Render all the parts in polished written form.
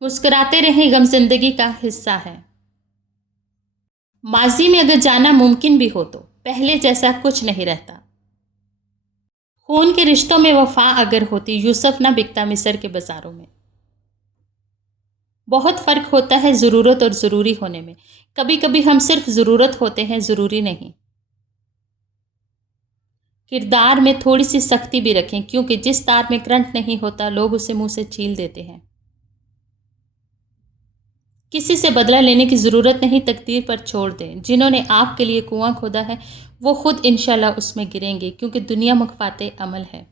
مسکراتے رہیں، غم زندگی کا حصہ ہے۔ ماضی میں اگر جانا ممکن بھی ہو تو پہلے جیسا کچھ نہیں رہتا۔ خون کے رشتوں میں وفا اگر ہوتی، یوسف نہ بکتا مصر کے بازاروں میں۔ بہت فرق ہوتا ہے ضرورت اور ضروری ہونے میں۔ کبھی کبھی ہم صرف ضرورت ہوتے ہیں، ضروری نہیں۔ کردار میں تھوڑی سی سختی بھی رکھیں، کیونکہ جس تار میں کرنٹ نہیں ہوتا لوگ اسے منہ سے چھیل دیتے ہیں۔ کسی سے بدلہ لینے کی ضرورت نہیں، تقدیر پر چھوڑ دیں۔ جنہوں نے آپ کے لیے کنواں کھودا ہے وہ خود انشاءاللہ اس میں گریں گے، کیونکہ دنیا مکافات عمل ہے۔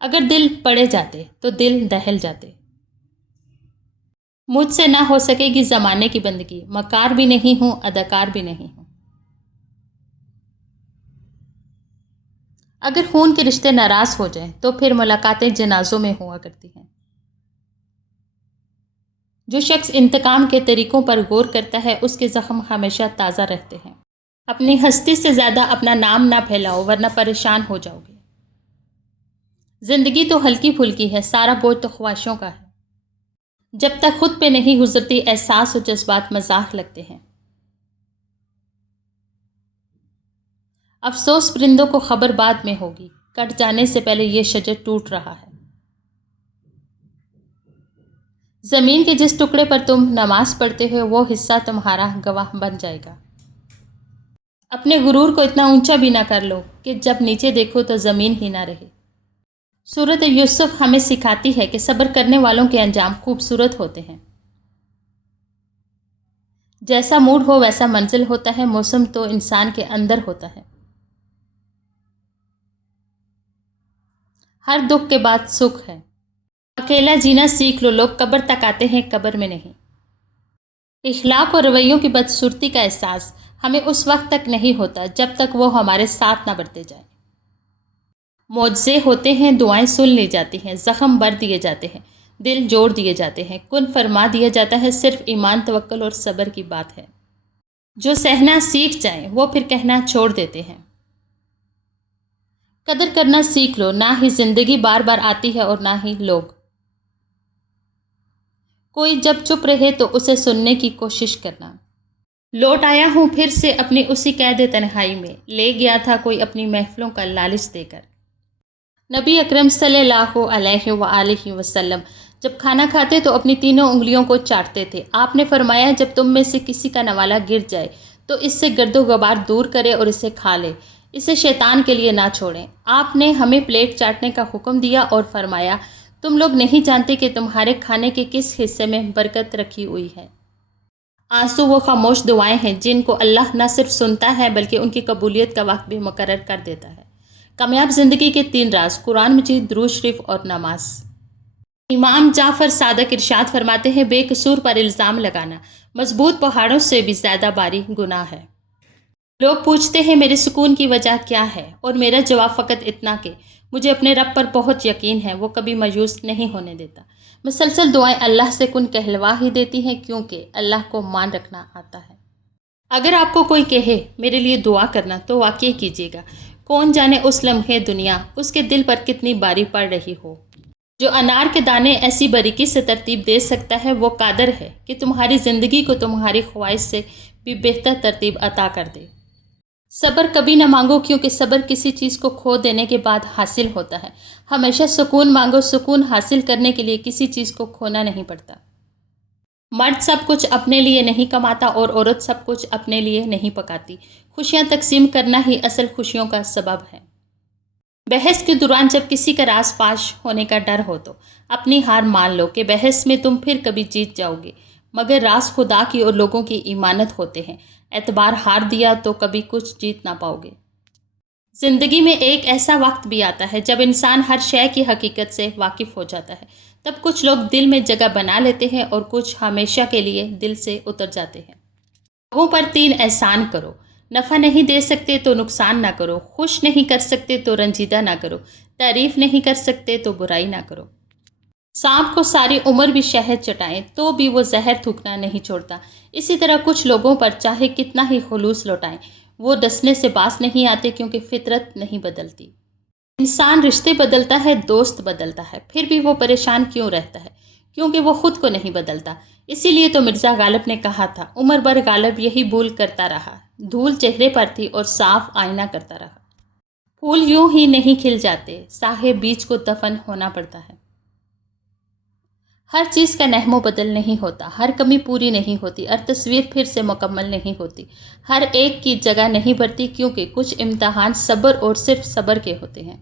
اگر دل پڑے جاتے تو دل دہل جاتے۔ مجھ سے نہ ہو سکے گی زمانے کی بندگی، مکار بھی نہیں ہوں، اداکار بھی نہیں ہوں۔ اگر خون کے رشتے ناراض ہو جائیں تو پھر ملاقاتیں جنازوں میں ہوا کرتی ہیں۔ جو شخص انتقام کے طریقوں پر غور کرتا ہے اس کے زخم ہمیشہ تازہ رہتے ہیں۔ اپنی ہستی سے زیادہ اپنا نام نہ پھیلاؤ ورنہ پریشان ہو جاؤ گے۔ زندگی تو ہلکی پھلکی ہے، سارا بوجھ تو خواہشوں کا ہے۔ جب تک خود پہ نہیں گزرتی احساس و جذبات مذاق لگتے ہیں۔ افسوس پرندوں کو خبر بعد میں ہوگی، کٹ جانے سے پہلے یہ شجر ٹوٹ رہا ہے۔ زمین کے جس ٹکڑے پر تم نماز پڑھتے ہو وہ حصہ تمہارا گواہ بن جائے گا۔ اپنے غرور کو اتنا اونچا بھی نہ کر لو کہ جب نیچے دیکھو تو زمین ہی نہ رہے۔ سورۃ یوسف ہمیں سکھاتی ہے کہ صبر کرنے والوں کے انجام خوبصورت ہوتے ہیں۔ جیسا موڈ ہو ویسا منزل ہوتا ہے، موسم تو انسان کے اندر ہوتا ہے۔ ہر دکھ کے بعد سکھ ہے۔ اکیلا جینا سیکھ لو، لوگ قبر تک آتے ہیں، قبر میں نہیں۔ اخلاق اور رویوں کی بدصورتی کا احساس ہمیں اس وقت تک نہیں ہوتا جب تک وہ ہمارے ساتھ نہ بڑھتے جائیں۔ معجزے ہوتے ہیں، دعائیں سن لی جاتی ہیں، زخم بھر دیے جاتے ہیں، دل جوڑ دیے جاتے ہیں، کن فرما دیا جاتا ہے، صرف ایمان، توکل اور صبر کی بات ہے۔ جو سہنا سیکھ جائیں وہ پھر کہنا چھوڑ دیتے ہیں۔ قدر کرنا سیکھ لو، نہ ہی زندگی بار بار آتی ہے اور نہ ہی لوگ۔ کوئی جب چپ رہے تو اسے سننے کی کوشش کرنا۔ لوٹ آیا ہوں پھر سے اپنی اسی قید تنہائی میں، لے گیا تھا کوئی اپنی محفلوں کا لالچ دے کر۔ نبی اکرم صلی اللہ علیہ وآلہ وسلم جب کھانا کھاتے تو اپنی تینوں انگلیوں کو چاٹتے تھے۔ آپ نے فرمایا جب تم میں سے کسی کا نوالا گر جائے تو اس سے گرد و غبار دور کرے اور اسے کھا لے، اسے شیطان کے لیے نہ چھوڑیں۔ آپ نے ہمیں پلیٹ چاٹنے کا حکم دیا اور فرمایا تم لوگ نہیں جانتے کہ تمہارے کھانے کے کس حصے میں برکت رکھی ہوئی ہے۔ آنسو وہ خاموش دعائیں ہیں جن کو اللہ نہ صرف سنتا ہے بلکہ ان کی قبولیت کا وقت بھی مقرر کر دیتا ہے۔ کامیاب زندگی کے 3 راز: قرآن مجید، درود شریف اور نماز۔ امام جعفر صادق ارشاد فرماتے ہیں بے قصور پر الزام لگانا مضبوط پہاڑوں سے بھی زیادہ باری گناہ ہے۔ لوگ پوچھتے ہیں میرے سکون کی وجہ کیا ہے، اور میرا جواب فقط اتنا کہ مجھے اپنے رب پر بہت یقین ہے، وہ کبھی مایوس نہیں ہونے دیتا۔ مسلسل دعائیں اللہ سے کن کہلوا ہی دیتی ہیں، کیونکہ اللہ کو مان رکھنا آتا ہے۔ اگر آپ کو کوئی کہے میرے لیے دعا کرنا تو واقعی کیجیے گا۔ کون جانے اس لمحے دنیا اس کے دل پر کتنی باری پڑ رہی ہو۔ جو انار کے دانے ایسی باریکی سے ترتیب دے سکتا ہے وہ قادر ہے کہ تمہاری زندگی کو تمہاری خواہش سے بھی بہتر ترتیب عطا کر دے۔ صبر کبھی نہ مانگو، کیونکہ صبر کسی چیز کو کھو دینے کے بعد حاصل ہوتا ہے۔ ہمیشہ سکون مانگو، سکون حاصل کرنے کے لیے کسی چیز کو کھونا نہیں پڑتا۔ مرد سب کچھ اپنے لیے نہیں کماتا اور عورت سب کچھ اپنے لیے نہیں پکاتی۔ خوشیاں تقسیم کرنا ہی اصل خوشیوں کا سبب ہے۔ بحث کے دوران جب کسی کا راز فاش ہونے کا ڈر ہو تو اپنی ہار مان لو کہ بحث میں تم پھر کبھی جیت جاؤ گے، مگر راز خدا کی اور لوگوں کی امانت ہوتے ہیں۔ اعتبار ہار دیا تو کبھی کچھ جیت نہ پاؤ گے۔ زندگی میں ایک ایسا وقت بھی آتا ہے جب انسان ہر شے کی حقیقت سے واقف ہو جاتا ہے۔ تب کچھ لوگ دل میں جگہ بنا لیتے ہیں اور کچھ ہمیشہ کے لیے دل سے اتر جاتے ہیں۔ لوگوں پر 3 احسان کرو: نفع نہیں دے سکتے تو نقصان نہ کرو، خوش نہیں کر سکتے تو رنجیدہ نہ کرو، تعریف نہیں کر سکتے تو برائی نہ کرو۔ سانپ کو ساری عمر بھی شہد چٹائیں تو بھی وہ زہر تھوکنا نہیں چھوڑتا۔ اسی طرح کچھ لوگوں پر چاہے کتنا ہی خلوص لوٹائیں وہ ڈسنے سے باز نہیں آتے، کیونکہ فطرت نہیں بدلتی۔ انسان رشتے بدلتا ہے، دوست بدلتا ہے، پھر بھی وہ پریشان کیوں رہتا ہے؟ کیونکہ وہ خود کو نہیں بدلتا۔ اسی لیے تو مرزا غالب نے کہا تھا، عمر بھر غالب یہی بھول کرتا رہا، دھول چہرے پر تھی اور صاف آئینہ کرتا رہا۔ پھول یوں ہی نہیں کھل جاتے، ساہے بیج کو دفن ہونا پڑتا ہے۔ ہر چیز کا نحو و بدل نہیں ہوتا، ہر کمی پوری نہیں ہوتی اور تصویر پھر سے مکمل نہیں ہوتی، ہر ایک کی جگہ نہیں بھرتی، کیونکہ کچھ امتحان صبر اور صرف صبر کے ہوتے ہیں۔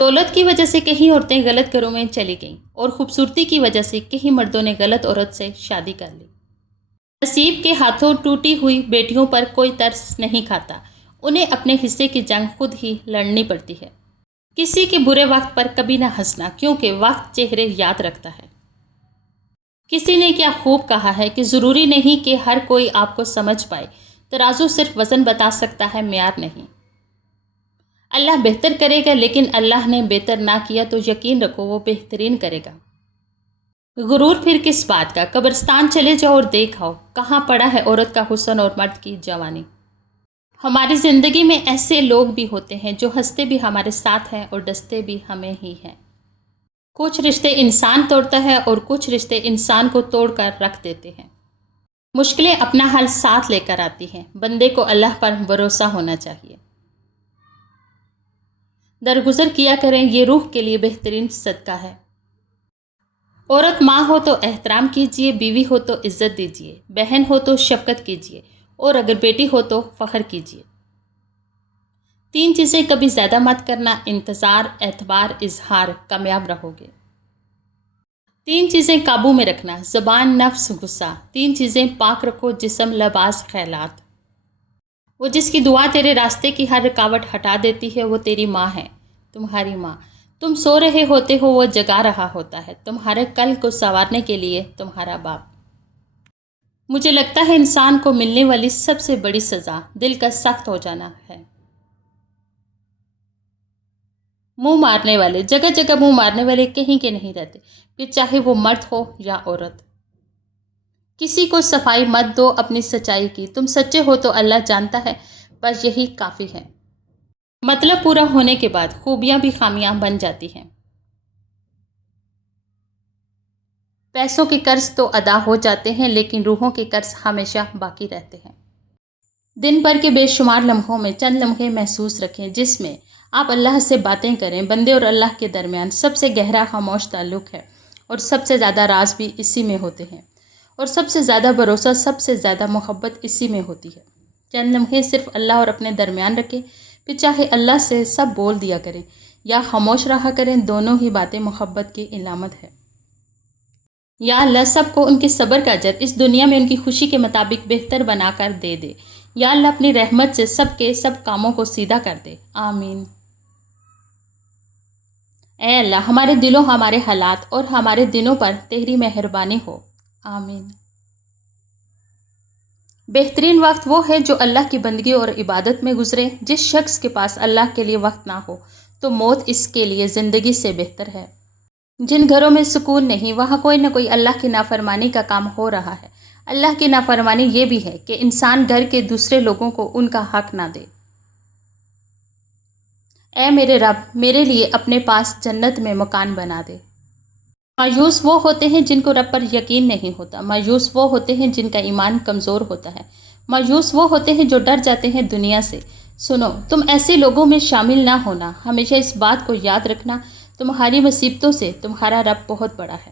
دولت کی وجہ سے کئی عورتیں غلط گھروں میں چلی گئیں اور خوبصورتی کی وجہ سے کئی مردوں نے غلط عورت سے شادی کر لی۔ نصیب کے ہاتھوں ٹوٹی ہوئی بیٹیوں پر کوئی ترس نہیں کھاتا، انہیں اپنے حصے کی جنگ خود ہی لڑنی پڑتی ہے۔ کسی کے برے وقت پر کبھی نہ ہنسنا، کیونکہ وقت چہرے یاد رکھتا ہے۔ کسی نے کیا خوب کہا ہے کہ ضروری نہیں کہ ہر کوئی آپ کو سمجھ پائے، ترازو صرف وزن بتا سکتا ہے، معیار نہیں۔ اللہ بہتر کرے گا، لیکن اللہ نے بہتر نہ کیا تو یقین رکھو وہ بہترین کرے گا۔ غرور پھر کس بات کا؟ قبرستان چلے جاؤ اور دیکھ آؤ، کہاں پڑا ہے عورت کا حسن اور مرد کی جوانی۔ ہماری زندگی میں ایسے لوگ بھی ہوتے ہیں جو ہنستے بھی ہمارے ساتھ ہیں اور ڈستے بھی ہمیں ہی ہیں۔ کچھ رشتے انسان توڑتا ہے اور کچھ رشتے انسان کو توڑ کر رکھ دیتے ہیں۔ مشکلیں اپنا حل ساتھ لے کر آتی ہیں، بندے کو اللہ پر بھروسہ ہونا چاہیے۔ درگزر کیا کریں، یہ روح کے لیے بہترین صدقہ ہے۔ عورت ماں ہو تو احترام کیجیے، بیوی ہو تو عزت دیجیے، بہن ہو تو شفقت کیجیے، اور اگر بیٹی ہو تو فخر کیجیے۔ 3 چیزیں کبھی زیادہ مت کرنا، انتظار، اعتبار، اظہار، کامیاب رہو گے۔ 3 چیزیں قابو میں رکھنا، زبان، نفس، غصہ۔ 3 چیزیں پاک رکھو، جسم، لباس، خیالات۔ وہ جس کی دعا تیرے راستے کی ہر رکاوٹ ہٹا دیتی ہے، وہ تیری ماں ہے، تمہاری ماں۔ تم سو رہے ہوتے ہو، وہ جگا رہا ہوتا ہے، تمہارے کل کو سنوارنے کے لیے تمہارا باپ۔ مجھے لگتا ہے انسان کو ملنے والی سب سے بڑی سزا دل کا سخت ہو جانا ہے۔ منہ مارنے والے، جگہ جگہ منہ مارنے والے کہیں کے نہیں رہتے، پھر چاہے وہ مرد ہو یا عورت۔ کسی کو صفائی مت دو اپنی سچائی کی، تم سچے ہو تو اللہ جانتا ہے، بس یہی کافی ہے۔ مطلب پورا ہونے کے بعد خوبیاں بھی خامیاں بن جاتی ہیں۔ پیسوں کے قرض تو ادا ہو جاتے ہیں، لیکن روحوں کے قرض ہمیشہ باقی رہتے ہیں۔ دن بھر کے بے شمار لمحوں میں چند لمحے محسوس رکھیں جس میں آپ اللہ سے باتیں کریں۔ بندے اور اللہ کے درمیان سب سے گہرا خاموش تعلق ہے، اور سب سے زیادہ راز بھی اسی میں ہوتے ہیں، اور سب سے زیادہ بھروسہ، سب سے زیادہ محبت اسی میں ہوتی ہے۔ چند لمحے صرف اللہ اور اپنے درمیان رکھیں، پھر چاہے اللہ سے سب بول دیا کریں یا خاموش رہا کریں، دونوں ہی باتیں محبت کی علامت ہے۔ یا اللہ سب کو ان کے صبر کا اجر اس دنیا میں ان کی خوشی کے مطابق بہتر بنا کر دے دے۔ یا اللہ اپنی رحمت سے سب کے سب کاموں کو سیدھا کر دے، آمین۔ اے اللہ ہمارے دلوں، ہمارے حالات اور ہمارے دنوں پر تیری مہربانی ہو، آمین۔ بہترین وقت وہ ہے جو اللہ کی بندگی اور عبادت میں گزرے۔ جس شخص کے پاس اللہ کے لیے وقت نہ ہو تو موت اس کے لیے زندگی سے بہتر ہے۔ جن گھروں میں سکون نہیں، وہاں کوئی نہ کوئی اللہ کی نافرمانی کا کام ہو رہا ہے۔ اللہ کی نافرمانی یہ بھی ہے کہ انسان گھر کے دوسرے لوگوں کو ان کا حق نہ دے۔ اے میرے رب، میرے لیے اپنے پاس جنت میں مکان بنا دے۔ مایوس وہ ہوتے ہیں جن کو رب پر یقین نہیں ہوتا، مایوس وہ ہوتے ہیں جن کا ایمان کمزور ہوتا ہے، مایوس وہ ہوتے ہیں جو ڈر جاتے ہیں دنیا سے۔ سنو، تم ایسے لوگوں میں شامل نہ ہونا، ہمیشہ اس بات کو یاد رکھنا، تمہاری مصیبتوں سے تمہارا رب بہت بڑا ہے۔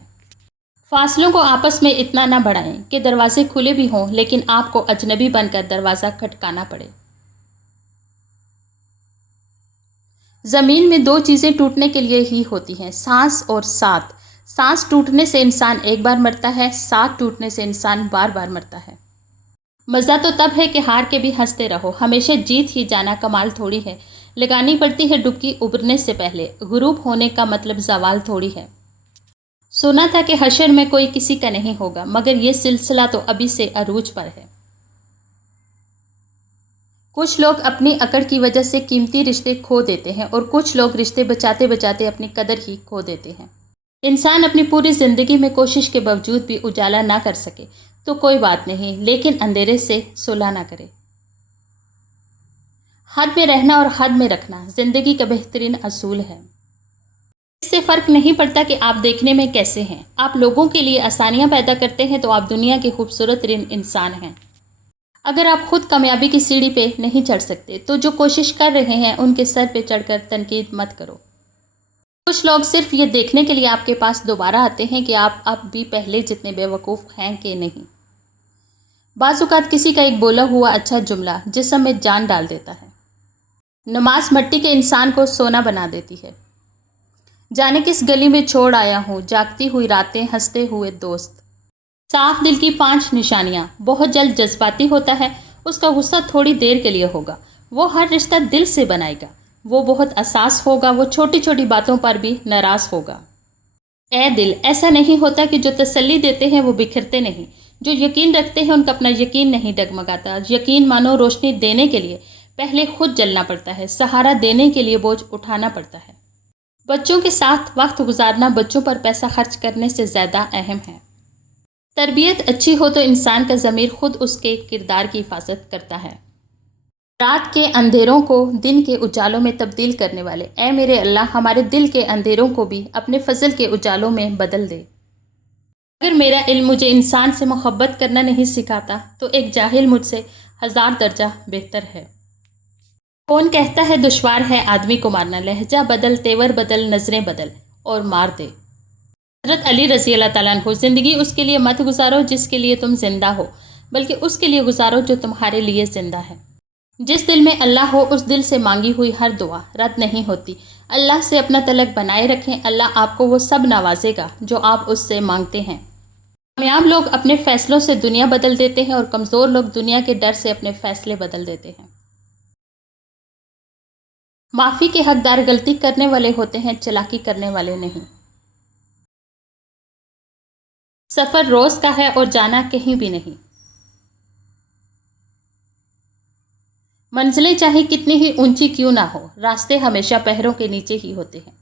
فاصلوں کو آپس میں اتنا نہ بڑھائیں کہ دروازے کھلے بھی ہوں لیکن آپ کو اجنبی بن کر دروازہ کھٹکانا پڑے۔ زمین میں 2 چیزیں ٹوٹنے کے لیے ہی ہوتی ہیں، سانس اور ساتھ۔ سانس ٹوٹنے سے انسان ایک بار مرتا ہے، ساتھ ٹوٹنے سے انسان بار بار مرتا ہے۔ مزہ تو تب ہے کہ ہار کے بھی ہنستے رہو، ہمیشہ جیت ہی جانا کمال تھوڑی ہے، لگانی پڑتی ہے ڈبکی ابھرنے سے پہلے، غروب ہونے کا مطلب زوال تھوڑی ہے۔ سنا تھا کہ حشر میں کوئی کسی کا نہیں ہوگا، مگر یہ سلسلہ تو ابھی سے عروج پر ہے۔ کچھ لوگ اپنی اکڑ کی وجہ سے قیمتی رشتے کھو دیتے ہیں اور کچھ لوگ رشتے بچاتے بچاتے اپنی قدر ہی کھو دیتے ہیں۔ انسان اپنی پوری زندگی میں کوشش کے باوجود بھی اجالا نہ کر سکے تو کوئی بات نہیں، لیکن اندھیرے سے صلح نہ کرے۔ حد میں رہنا اور حد میں رکھنا زندگی کا بہترین اصول ہے۔ اس سے فرق نہیں پڑتا کہ آپ دیکھنے میں کیسے ہیں، آپ لوگوں کے لیے آسانیاں پیدا کرتے ہیں تو آپ دنیا کے خوبصورت ترین انسان ہیں۔ اگر آپ خود کامیابی کی سیڑھی پہ نہیں چڑھ سکتے تو جو کوشش کر رہے ہیں ان کے سر پہ چڑھ کر تنقید مت کرو۔ کچھ لوگ صرف یہ دیکھنے کے لیے آپ کے پاس دوبارہ آتے ہیں کہ آپ اب بھی پہلے جتنے بے وقوف ہیں کہ نہیں۔ بعض اوقات کسی کا ایک بولا ہوا اچھا جملہ جسم میں جان ڈال دیتا ہے۔ نماز مٹی کے انسان کو سونا بنا دیتی ہے۔ جانے کس گلی میں چھوڑ آیا ہوں جاگتی ہوئی راتیں ہنستے ہوئے دوست۔ صاف دل کی 5 نشانیاں۔ بہت جلد جذباتی ہوتا ہے، اس کا غصہ تھوڑی دیر کے لیے ہوگا، وہ ہر رشتہ دل سے بنائے گا، وہ بہت حساس ہوگا، وہ چھوٹی چھوٹی باتوں پر بھی ناراض ہوگا۔ اے دل، ایسا نہیں ہوتا کہ جو تسلی دیتے ہیں وہ بکھرتے نہیں، جو یقین رکھتے ہیں ان کا اپنا یقین نہیں ڈگمگاتا۔ یقین مانو روشنی دینے کے لیے پہلے خود جلنا پڑتا ہے، سہارا دینے کے لیے بوجھ اٹھانا پڑتا ہے۔ بچوں کے ساتھ وقت گزارنا بچوں پر پیسہ خرچ کرنے سے زیادہ اہم ہے۔ تربیت اچھی ہو تو انسان کا ضمیر خود اس کے کردار کی حفاظت کرتا ہے۔ رات کے اندھیروں کو دن کے اجالوں میں تبدیل کرنے والے، اے میرے اللہ ہمارے دل کے اندھیروں کو بھی اپنے فضل کے اجالوں میں بدل دے۔ اگر میرا علم مجھے انسان سے محبت کرنا نہیں سکھاتا تو ایک جاہل مجھ سے 1000 درجہ بہتر ہے۔ کون کہتا ہے دشوار ہے آدمی کو مارنا، لہجہ بدل، تیور بدل، نظریں بدل اور مار دے۔ حضرت علی رضی اللہ تعالیٰ عنہ، زندگی اس کے لیے مت گزارو جس کے لیے تم زندہ ہو، بلکہ اس کے لیے گزارو جو تمہارے لیے زندہ ہے۔ جس دل میں اللہ ہو اس دل سے مانگی ہوئی ہر دعا رد نہیں ہوتی۔ اللہ سے اپنا تعلق بنائے رکھیں، اللہ آپ کو وہ سب نوازے گا جو آپ اس سے مانگتے ہیں۔ کامیاب لوگ اپنے فیصلوں سے دنیا بدل دیتے ہیں اور کمزور لوگ دنیا کے ڈر سے اپنے فیصلے بدل دیتے ہیں۔ معافی کے حقدار غلطی کرنے والے ہوتے ہیں، چالاکی کرنے والے نہیں۔ سفر روز کا ہے اور جانا کہیں بھی نہیں۔ منزلیں چاہے کتنی ہی اونچی کیوں نہ ہو، راستے ہمیشہ پیروں کے نیچے ہی ہوتے ہیں۔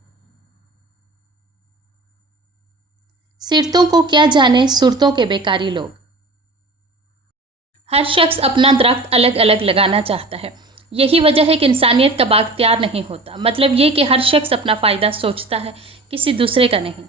سیرتوں کو کیا جانے صورتوں کے بیکاری لوگ۔ ہر شخص اپنا درخت الگ الگ لگانا چاہتا ہے، یہی وجہ ہے کہ انسانیت کا بااختیار نہیں ہوتا۔ مطلب یہ کہ ہر شخص اپنا فائدہ سوچتا ہے، کسی دوسرے کا نہیں۔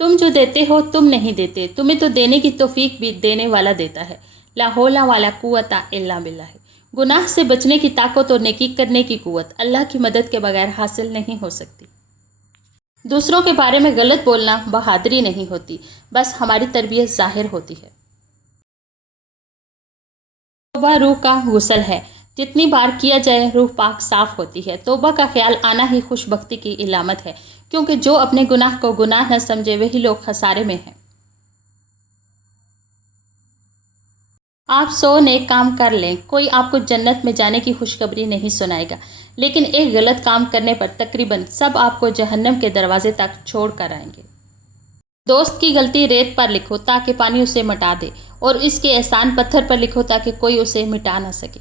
تم جو دیتے ہو تم نہیں دیتے، تمہیں تو دینے کی توفیق بھی دینے والا دیتا ہے۔ لا حول ولا قوت الا باللہ۔ گناہ سے بچنے کی طاقت اور نیکی کرنے کی قوت اللہ کی مدد کے بغیر حاصل نہیں ہو سکتی۔ دوسروں کے بارے میں غلط بولنا بہادری نہیں ہوتی، بس ہماری تربیت ظاہر ہوتی ہے۔ توبہ روح کا غسل ہے، جتنی بار کیا جائے روح پاک صاف ہوتی ہے۔ توبہ کا خیال آنا ہی خوش بختی کی علامت ہے، کیونکہ جو اپنے گناہ کو گناہ نہ سمجھے وہی لوگ خسارے میں ہیں۔ آپ 100 نیک کام کر لیں، کوئی آپ کو جنت میں جانے کی خوشخبری نہیں سنائے گا، لیکن ایک غلط کام کرنے پر تقریباً سب آپ کو جہنم کے دروازے تک چھوڑ کر آئیں گے۔ دوست کی غلطی ریت پر لکھو تاکہ پانی اسے مٹا دے، اور اس کے احسان پتھر پر لکھو تاکہ کوئی اسے مٹا نہ سکے۔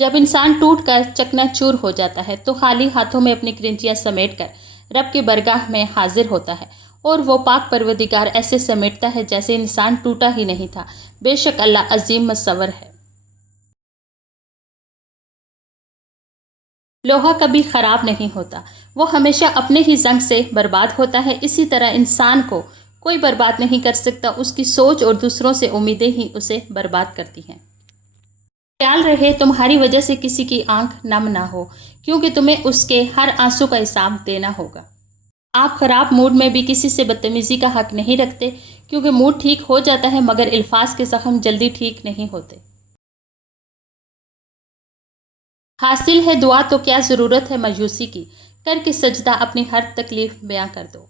جب انسان ٹوٹ کر چکنا چور ہو جاتا ہے تو خالی ہاتھوں میں اپنی کرنچیاں سمیٹ کر رب کی برگاہ میں حاضر ہوتا ہے، اور وہ پاک پروردگار ایسے سمیٹتا ہے جیسے انسان ٹوٹا ہی نہیں تھا۔ بے شک اللہ عظیم مصور ہے۔ لوہا کبھی خراب نہیں ہوتا، وہ ہمیشہ اپنے ہی زنگ سے برباد ہوتا ہے۔ اسی طرح انسان کو کوئی برباد نہیں کر سکتا، اس کی سوچ اور دوسروں سے امیدیں ہی اسے برباد کرتی ہیں۔ خیال رہے تمہاری وجہ سے کسی کی آنکھ نم نہ ہو، کیونکہ تمہیں اس کے ہر آنسو کا حساب دینا ہوگا۔ آپ خراب موڈ میں بھی کسی سے بدتمیزی کا حق نہیں رکھتے، کیونکہ موڈ ٹھیک ہو جاتا ہے مگر الفاظ کے زخم جلدی ٹھیک نہیں ہوتے۔ حاصل ہے دعا تو کیا ضرورت ہے مایوسی کی، کر کے سجدہ اپنی ہر تکلیف بیاں کر دو۔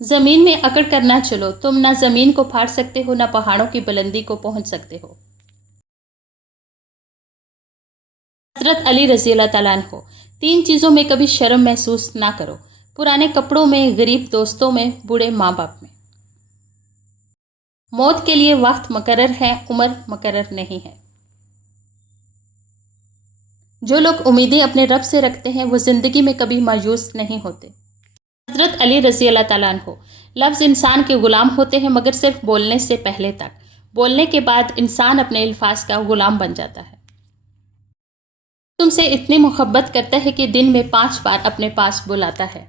زمین میں اکڑ کر نہ چلو، تم نہ زمین کو پھاڑ سکتے ہو نہ پہاڑوں کی بلندی کو پہنچ سکتے ہو۔ حضرت علی رضی اللہ تعالیٰ عنہ، 3 چیزوں میں کبھی شرم محسوس نہ کرو: پرانے کپڑوں میں، غریب دوستوں میں، بوڑھے ماں باپ میں۔ موت کے لیے وقت مقرر ہے، عمر مقرر نہیں ہے۔ جو لوگ امیدیں اپنے رب سے رکھتے ہیں وہ زندگی میں کبھی مایوس نہیں ہوتے۔ حضرت علی رضی اللہ تعالیٰ عنہ، لفظ انسان کے غلام ہوتے ہیں مگر صرف بولنے سے پہلے تک، بولنے کے بعد انسان اپنے الفاظ کا غلام بن جاتا ہے۔ تم سے اتنی محبت کرتا ہے کہ دن میں 5 بار اپنے پاس بلاتا ہے۔